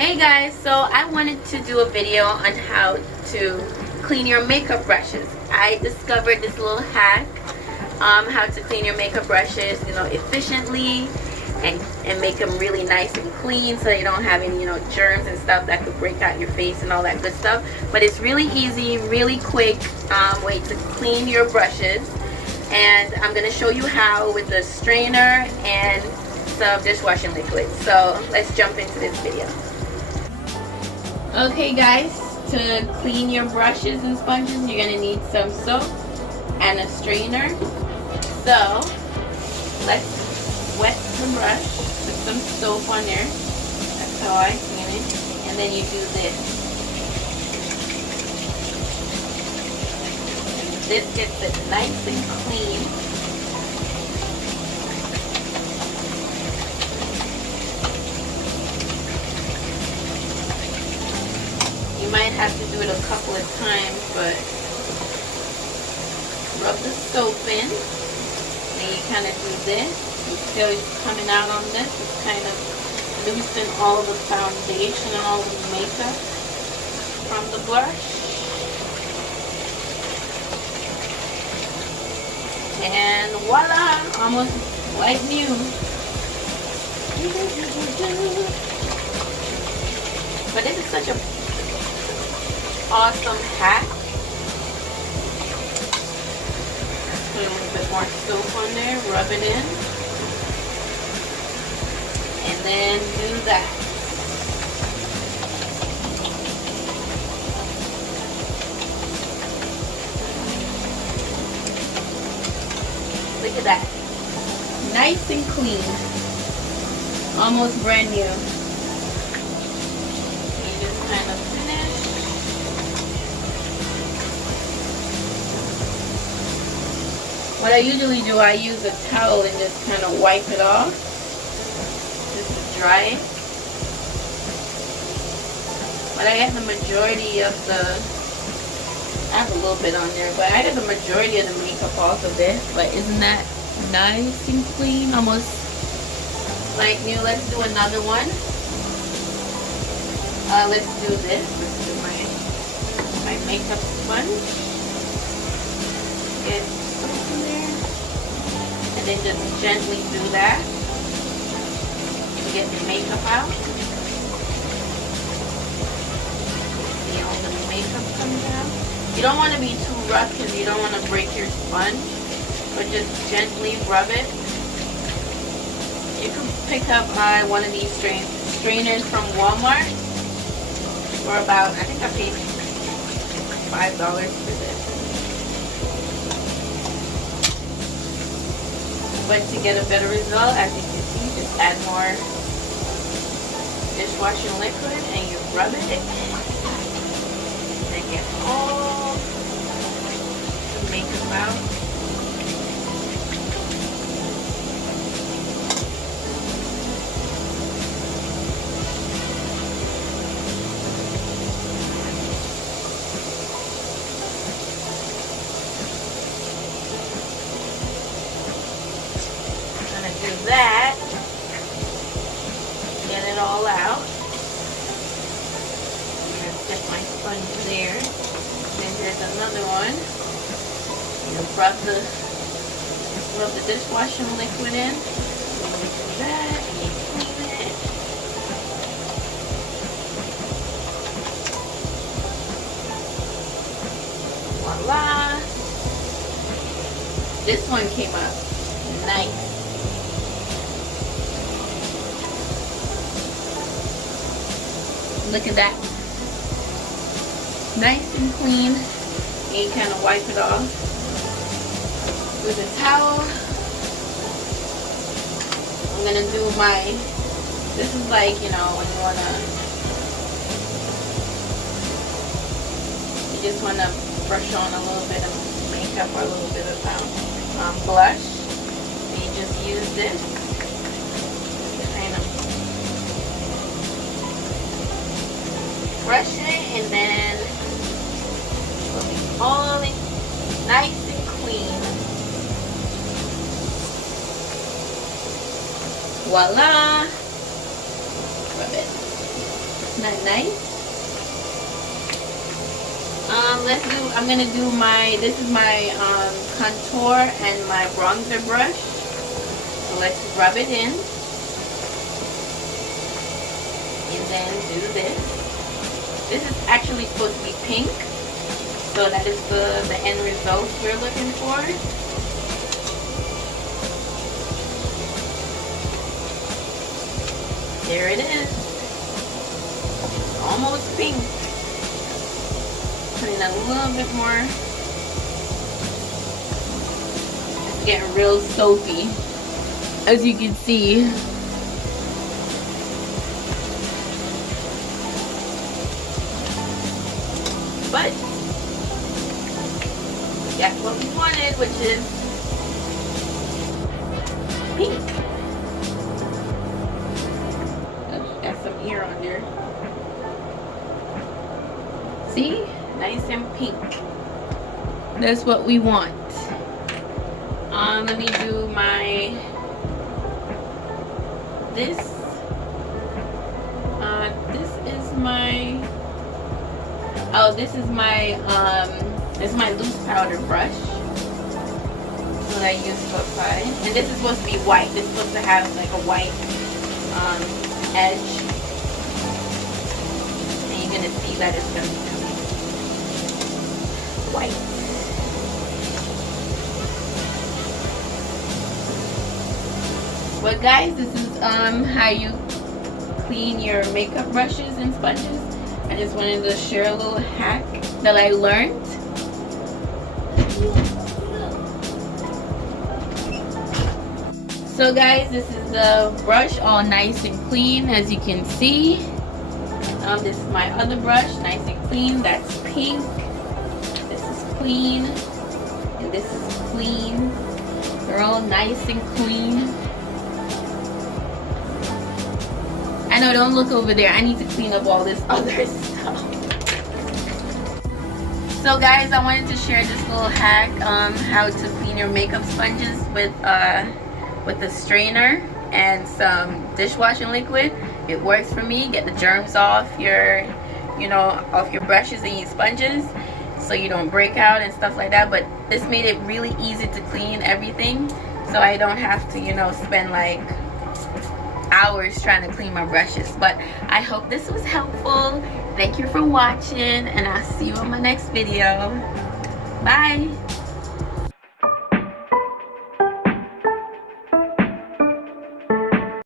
Hey guys, so I wanted to do a video on how to clean your makeup brushes. I discovered this little hack, how to clean your makeup brushes, efficiently and make them really nice and clean so you don't have any, germs and stuff that could break out your face and all that good stuff. But it's really easy, really quick way to clean your brushes. And I'm going to show you how with the strainer and some dishwashing liquid. So let's jump into this video. Okay guys, to clean your brushes and sponges, you're going to need some soap and a strainer. So let's wet the brush, put some soap on there. That's how I clean it. And then you do this. And this gets it nice and clean. You might have to do it a couple of times, but rub the soap in. Then you kind of do this. You feel it's coming out on this. It's kind of loosen all the foundation and all the makeup from the brush. And voila! Almost like new. But this is such a awesome hack. Put a little bit more soap on there, rub it in, and then do that. Look at that. Nice and clean. Almost brand new. You just kind of finish. What I usually do, I use a towel and just kind of wipe it off, just to dry it. But I get the majority of I have a little bit on there, but I get the majority of the makeup off of it. But isn't that nice and clean? Almost like new. Let's do another one. Let's do this. Let's do my makeup sponge. Get and then just gently do that to get the makeup out. See all the makeup comes out. You don't want to be too rough because you don't want to break your sponge, but just gently rub it. You can pick up one of these strainers from Walmart for about, I think I paid $5 for this. But to get a better result, as you can see, just add more dishwashing liquid and you rub it and get all the makeup out. Do that, get it all out. I'm going to dip my sponge there. Then there's another one. You rub the dishwashing liquid in. And you do that and you clean it. Voila! This one came up nice. Look at that. Nice and clean. And you kind of wipe it off with a towel. I'm going to do this is like, when you just want to brush on a little bit of makeup or a little bit of blush. And you just use this. Brush it and then it'll be all nice and clean. Voila! Rub it. that nice? I'm gonna do this is my contour and my bronzer brush. So let's rub it in. And then do this. This is actually supposed to be pink. So that is the end result we're looking for. There it is. Almost pink. Put in a little bit more. It's getting real soapy, as you can see. But that's what we wanted, which is pink. Got some ear on there. See? Nice and pink. That's what we want. Let me do my this is my loose powder brush. What I use to apply. And this is supposed to be white. This is supposed to have like a white edge. And you're gonna see that it's gonna be white. But guys, this is how you clean your makeup brushes and sponges. I just wanted to share a little hack that I learned. So guys, this is the brush, all nice and clean, as you can see. This is my other brush, nice and clean. That's pink. This is clean, and this is clean. They're all nice and clean. I know, don't look over there. I need to clean up all this other stuff. So guys, I wanted to share this little hack on how to clean your makeup sponges with a strainer and some dishwashing liquid. It works for me. Get the germs off your brushes and your sponges, so you don't break out and stuff like that. But this made it really easy to clean everything, so I don't have to spend like hours trying to clean my brushes. But I hope this was helpful. Thank you for watching, and I'll see you on my next video. Bye.